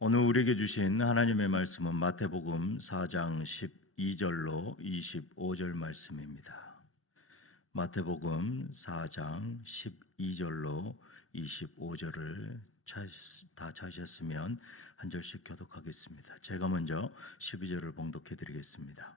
오늘 우리에게 주신 하나님의 말씀은 마태복음 4장 12절로 25절 말씀입니다. 마태복음 4장 12절로 25절을 다 찾으셨으면 한 절씩 교독하겠습니다. 제가 먼저 12절을 봉독해 드리겠습니다.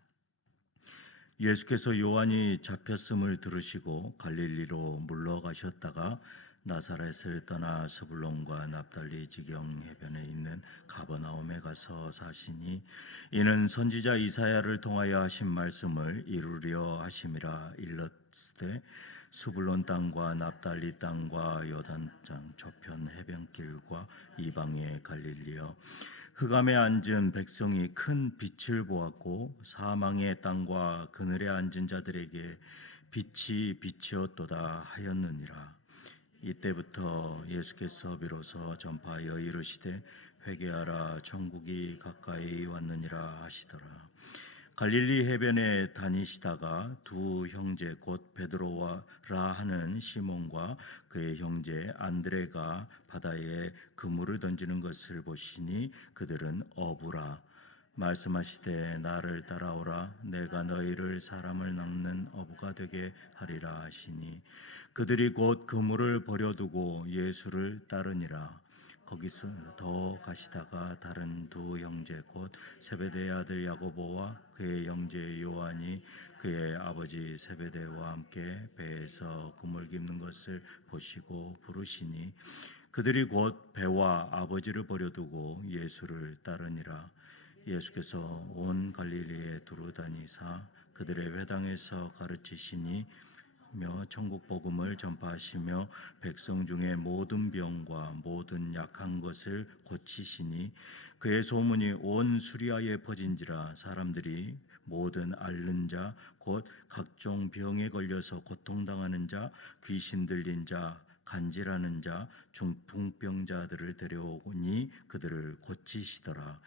예수께서 요한이 잡혔음을 들으시고 갈릴리로 물러가셨다가 나사렛을 떠나 스불론과 납달리 지경 해변에 있는 가버나움에 가서 사시니 이는 선지자 이사야를 통하여 하신 말씀을 이루려 하심이라. 일렀으되 스불론 땅과 납달리 땅과 요단강 저편 해변길과 이방의 갈릴리여, 흑암에 앉은 백성이 큰 빛을 보았고 사망의 땅과 그늘에 앉은 자들에게 빛이 비치었도다 하였느니라. 이때부터 예수께서 비로소 전파하여 이르시되 회개하라, 천국이 가까이 왔느니라 하시더라. 갈릴리 해변에 다니시다가 두 형제 곧 베드로라 하는 시몬과 그의 형제 안드레가 바다에 그물을 던지는 것을 보시니 그들은 어부라. 말씀하시되 나를 따라오라, 내가 너희를 사람을 낚는 어부가 되게 하리라 하시니 그들이 곧 그물을 버려두고 예수를 따르니라. 거기서 더 가시다가 다른 두 형제 곧 세베대의 아들 야고보와 그의 형제 요한이 그의 아버지 세베대와 함께 배에서 그물 깁는 것을 보시고 부르시니 그들이 곧 배와 아버지를 버려두고 예수를 따르니라. 예수께서 온 갈릴리에 두루 다니사 그들의 회당에서 가르치시니 천국 복음을 전파하시며 백성 중에 모든 병과 모든 약한 것을 고치시니 그의 소문이 온 수리아에 퍼진지라. 사람들이 모든 앓는 자 곧 각종 병에 걸려서 고통당하는 자, 귀신 들린 자, 간질하는 자, 중풍병자들을 데려오니 그들을 고치시더라.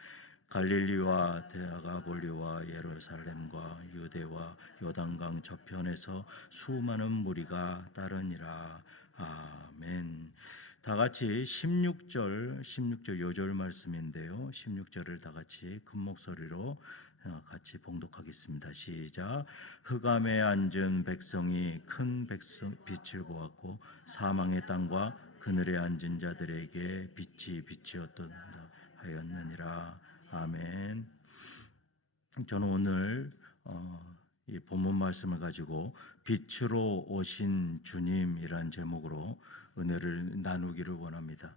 갈릴리와 데가볼리와 예루살렘과 유대와 요단강 저편에서 수많은 무리가 따르니라. 아멘. 다 같이 16절 요절 말씀인데요. 16절을 다 같이 큰 목소리로 같이 봉독하겠습니다. 시작. 흑암에 앉은 백성이 큰 빛을 보았고 사망의 땅과 그늘에 앉은 자들에게 빛이 비치었도다 하였느니라. 아멘. 저는 오늘 이 본문 말씀을 가지고 빛으로 오신 주님이란 제목으로 은혜를 나누기를 원합니다.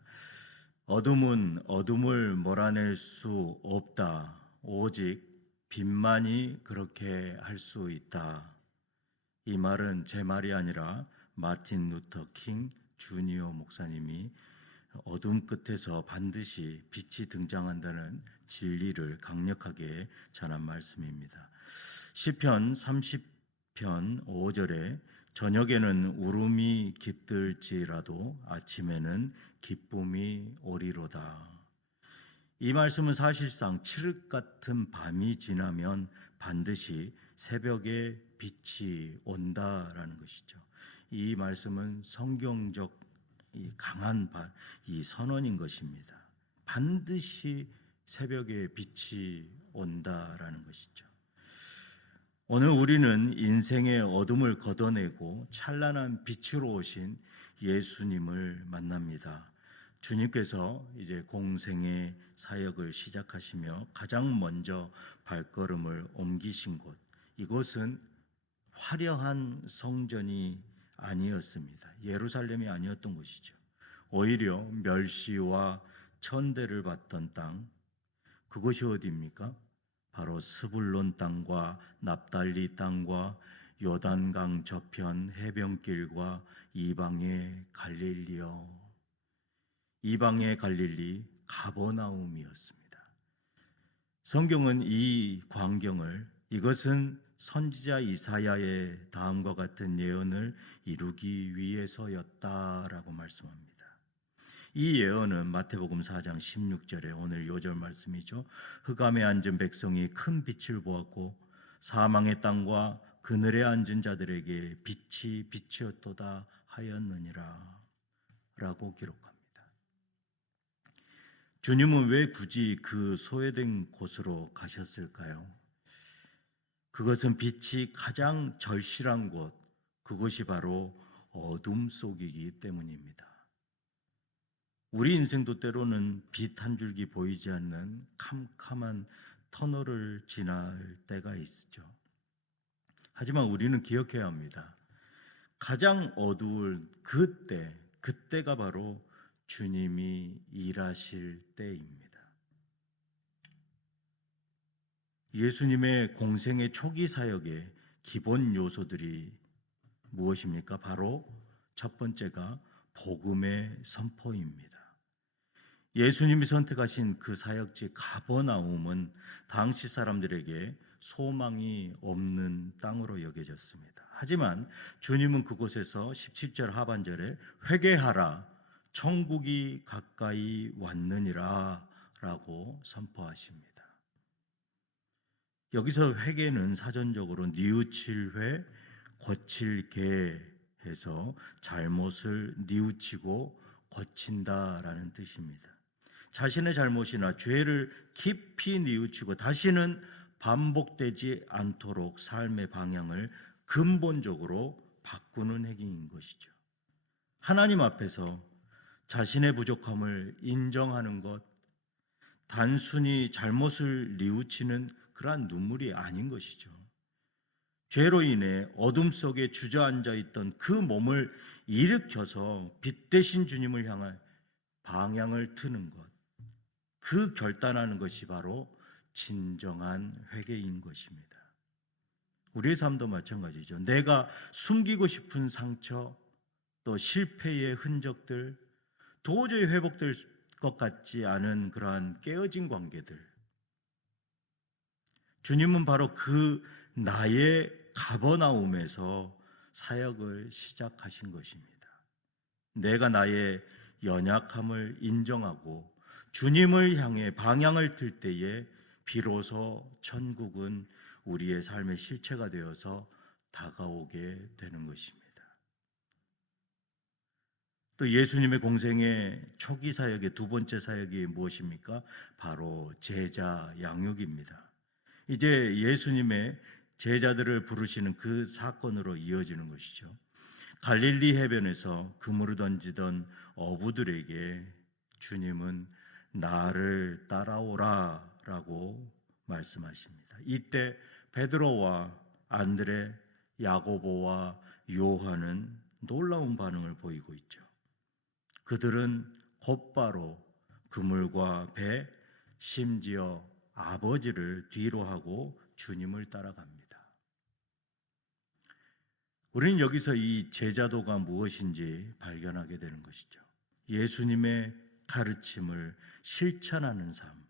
어둠은 어둠을 몰아낼 수 없다. 오직 빛만이 그렇게 할 수 있다. 이 말은 제 말이 아니라 마틴 루터 킹 주니어 목사님이 어둠 끝에서 반드시 빛이 등장한다는 진리를 강력하게 전한 말씀입니다. 시편 30편 5절에 저녁에는 울음이 깃들지라도 아침에는 기쁨이 오리로다. 이 말씀은 사실상 칠흑 같은 밤이 지나면 반드시 새벽에 빛이 온다라는 것이죠. 이 말씀은 성경적 강한 이 선언인 것입니다. 반드시 새벽에 빛이 온다라는 것이죠. 오늘 우리는 인생의 어둠을 걷어내고 찬란한 빛으로 오신 예수님을 만납니다. 주님께서 이제 공생의 사역을 시작하시며 가장 먼저 발걸음을 옮기신 곳, 이곳은 화려한 성전이 아니었습니다. 예루살렘이 아니었던 것이죠. 오히려 멸시와 천대를 받던 땅, 그곳이 어디입니까? 바로 스불론 땅과 납달리 땅과 요단강 저편 해변길과 이방의 갈릴리요. 이방의 갈릴리 가버나움이었습니다. 성경은 이 광경을 이것은 선지자 이사야의 다음과 같은 예언을 이루기 위해서였다라고 말씀합니다. 이 예언은 마태복음 4장 16절에 오늘 요절 말씀이죠. 흑암에 앉은 백성이 큰 빛을 보았고 사망의 땅과 그늘에 앉은 자들에게 빛이 비치었도다 하였느니라 라고 기록합니다. 주님은 왜 굳이 그 소외된 곳으로 가셨을까요? 그것은 빛이 가장 절실한 곳, 그것이 바로 어둠 속이기 때문입니다. 우리 인생도 때로는 빛 한 줄기 보이지 않는 캄캄한 터널을 지날 때가 있죠. 하지만 우리는 기억해야 합니다. 가장 어두울 그때가 바로 주님이 일하실 때입니다. 예수님의 공생의 초기 사역의 기본 요소들이 무엇입니까? 바로 첫 번째가 복음의 선포입니다. 예수님이 선택하신 그 사역지 가버나움은 당시 사람들에게 소망이 없는 땅으로 여겨졌습니다. 하지만 주님은 그곳에서 17절 하반절에 회개하라, 천국이 가까이 왔느니라 라고 선포하십니다. 여기서 회개는 사전적으로 뉘우칠 회, 고칠 개 해서 잘못을 뉘우치고 고친다라는 뜻입니다. 자신의 잘못이나 죄를 깊이 뉘우치고 다시는 반복되지 않도록 삶의 방향을 근본적으로 바꾸는 행위인 것이죠. 하나님 앞에서 자신의 부족함을 인정하는 것, 단순히 잘못을 뉘우치는 그러한 눈물이 아닌 것이죠. 죄로 인해 어둠 속에 주저앉아 있던 그 몸을 일으켜서 빛 대신 주님을 향한 방향을 트는 것, 그 결단하는 것이 바로 진정한 회개인 것입니다. 우리의 삶도 마찬가지죠. 내가 숨기고 싶은 상처, 또 실패의 흔적들, 도저히 회복될 것 같지 않은 그러한 깨어진 관계들, 주님은 바로 그 나의 가버나움에서 사역을 시작하신 것입니다. 내가 나의 연약함을 인정하고 주님을 향해 방향을 틀 때에 비로소 천국은 우리의 삶의 실체가 되어서 다가오게 되는 것입니다. 또 예수님의 공생의 초기 사역의 두 번째 사역이 무엇입니까? 바로 제자 양육입니다. 이제 예수님의 제자들을 부르시는 그 사건으로 이어지는 것이죠. 갈릴리 해변에서 그물을 던지던 어부들에게 주님은 나를 따라오라 라고 말씀하십니다. 이때 베드로와 안드레, 야고보와 요한은 놀라운 반응을 보이고 있죠. 그들은 곧바로 그물과 배, 심지어 아버지를 뒤로 하고 주님을 따라갑니다. 우리는 여기서 이 제자도가 무엇인지 발견하게 되는 것이죠. 예수님의 가르침을 실천하는 삶.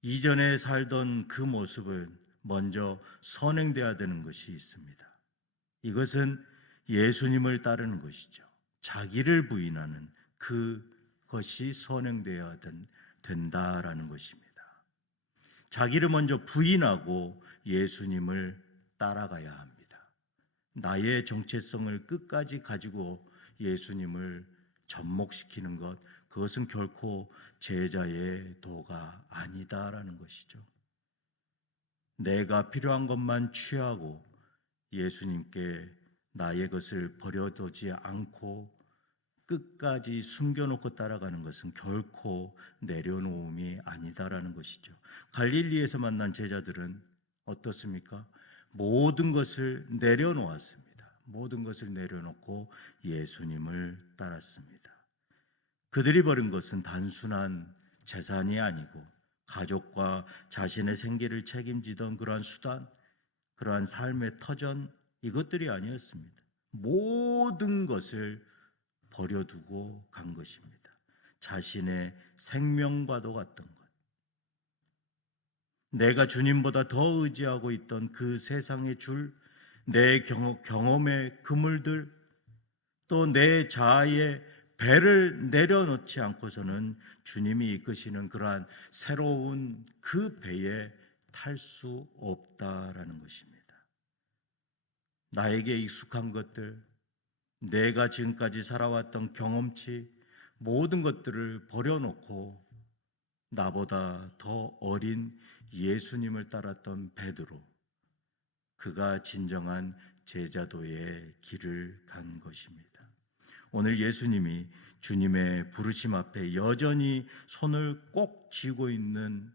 이전에 살던 그 모습을 먼저 선행되어야 되는 것이 있습니다. 이것은 예수님을 따르는 것이죠. 자기를 부인하는 그것이 선행되어야 된다라는 것입니다. 자기를 먼저 부인하고 예수님을 따라가야 합니다. 나의 정체성을 끝까지 가지고 예수님을 접목시키는 것, 그것은 결코 제자의 도가 아니다라는 것이죠. 내가 필요한 것만 취하고 예수님께 나의 것을 버려두지 않고 끝까지 숨겨놓고 따라가는 것은 결코 내려놓음이 아니다라는 것이죠. 갈릴리에서 만난 제자들은 어떻습니까? 모든 것을 내려놓았습니다. 모든 것을 내려놓고 예수님을 따랐습니다. 그들이 버린 것은 단순한 재산이 아니고 가족과 자신의 생계를 책임지던 그러한 수단, 그러한 삶의 터전, 이것들이 아니었습니다. 모든 것을 버려두고 간 것입니다. 자신의 생명과도 같던 것. 내가 주님보다 더 의지하고 있던 그 세상의 줄, 내 경험의 그물들, 또 내 자아의 배를 내려놓지 않고서는 주님이 이끄시는 그러한 새로운 그 배에 탈 수 없다라는 것입니다. 나에게 익숙한 것들, 내가 지금까지 살아왔던 경험치, 모든 것들을 버려놓고 나보다 더 어린 예수님을 따랐던 베드로, 그가 진정한 제자도의 길을 간 것입니다. 오늘 예수님이 주님의 부르심 앞에 여전히 손을 꼭 쥐고 있는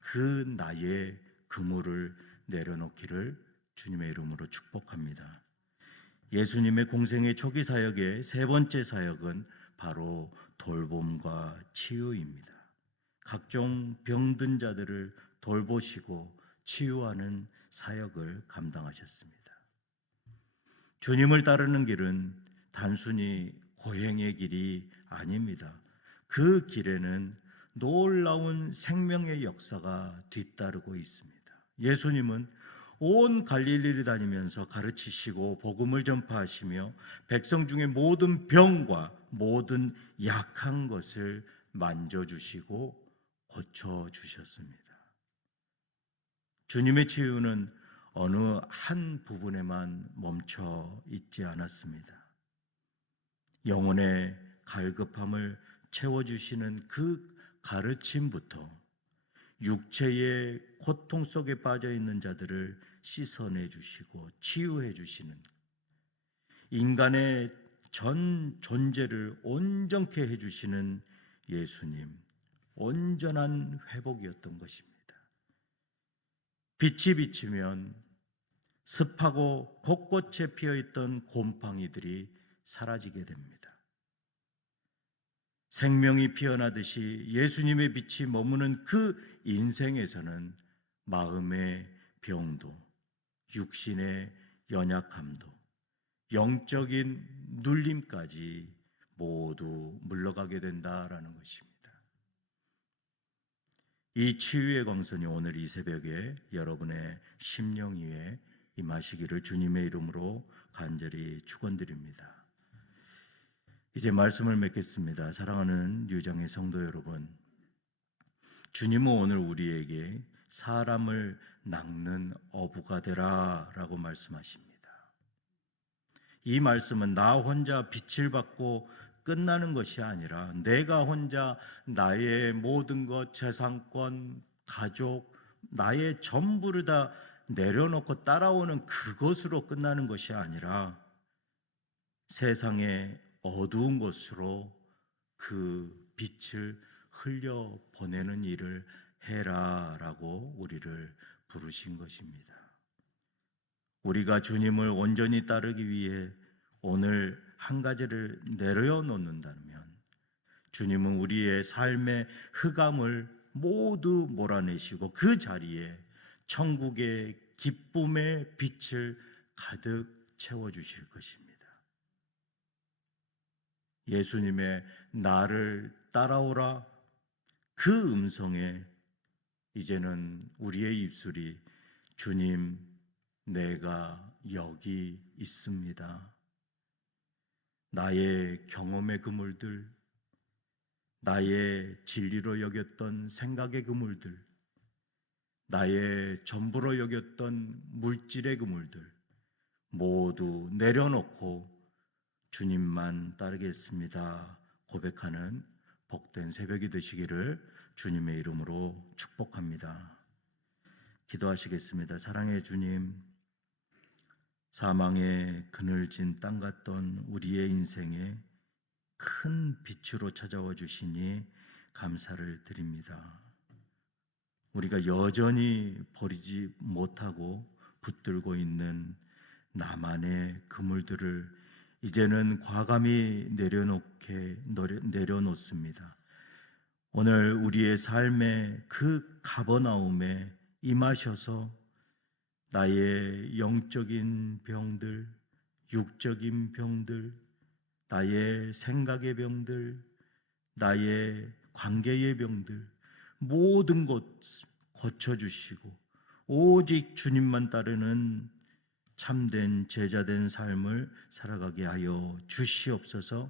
그 나의 그물을 내려놓기를 주님의 이름으로 축복합니다. 예수님의 공생의 초기 사역의 세 번째 사역은 바로 돌봄과 치유입니다. 각종 병든 자들을 돌보시고 치유하는 사역을 감당하셨습니다. 주님을 따르는 길은 단순히 고행의 길이 아닙니다. 그 길에는 놀라운 생명의 역사가 뒤따르고 있습니다. 예수님은 온 갈릴리를 다니면서 가르치시고 복음을 전파하시며 백성 중에 모든 병과 모든 약한 것을 만져주시고 고쳐주셨습니다. 주님의 치유는 어느 한 부분에만 멈춰 있지 않았습니다. 영혼의 갈급함을 채워주시는 그 가르침부터 육체의 고통 속에 빠져 있는 자들을 씻어내 주시고 치유해 주시는, 인간의 전 존재를 온전케 해 주시는 예수님, 온전한 회복이었던 것입니다. 빛이 비치면 습하고 곳곳에 피어있던 곰팡이들이 사라지게 됩니다. 생명이 피어나듯이 예수님의 빛이 머무는 그 인생에서는 마음의 병도, 육신의 연약함도, 영적인 눌림까지 모두 물러가게 된다라는 것입니다. 이 치유의 광선이 오늘 이 새벽에 여러분의 심령 위에 임하시기를 주님의 이름으로 간절히 축원드립니다. 이제 말씀을 맺겠습니다. 사랑하는 유정의 성도 여러분, 주님은 오늘 우리에게 사람을 낚는 어부가 되라 라고 말씀하십니다. 이 말씀은 나 혼자 빛을 받고 끝나는 것이 아니라 내가 혼자 나의 모든 것, 재산권, 가족, 나의 전부를 다 내려놓고 따라오는 그것으로 끝나는 것이 아니라 세상의 어두운 곳으로 그 빛을 흘려보내는 일을 해라라고 우리를 부르신 것입니다. 우리가 주님을 온전히 따르기 위해 오늘 한 가지를 내려놓는다면 주님은 우리의 삶의 흑암을 모두 몰아내시고 그 자리에 천국의 기쁨의 빛을 가득 채워주실 것입니다. 예수님의 나를 따라오라 그 음성에 이제는 우리의 입술이 주님, 내가 여기 있습니다. 나의 경험의 그물들, 나의 진리로 여겼던 생각의 그물들, 나의 전부로 여겼던 물질의 그물들 모두 내려놓고 주님만 따르겠습니다 고백하는 복된 새벽이 되시기를 주님의 이름으로 축복합니다. 기도하시겠습니다. 사랑의 주님, 사망의 그늘진 땅 같던 우리의 인생에 큰 빛으로 찾아와 주시니 감사를 드립니다. 우리가 여전히 버리지 못하고 붙들고 있는 나만의 그물들을 이제는 과감히 내려놓습니다. 오늘 우리의 삶의 그 가버나움에 임하셔서 나의 영적인 병들, 육적인 병들, 나의 생각의 병들, 나의 관계의 병들 모든 것 고쳐주시고 오직 주님만 따르는 참된 제자된 삶을 살아가게 하여 주시옵소서.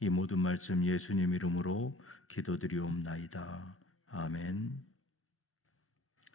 이 모든 말씀 예수님 이름으로 기도드리옵나이다. 아멘.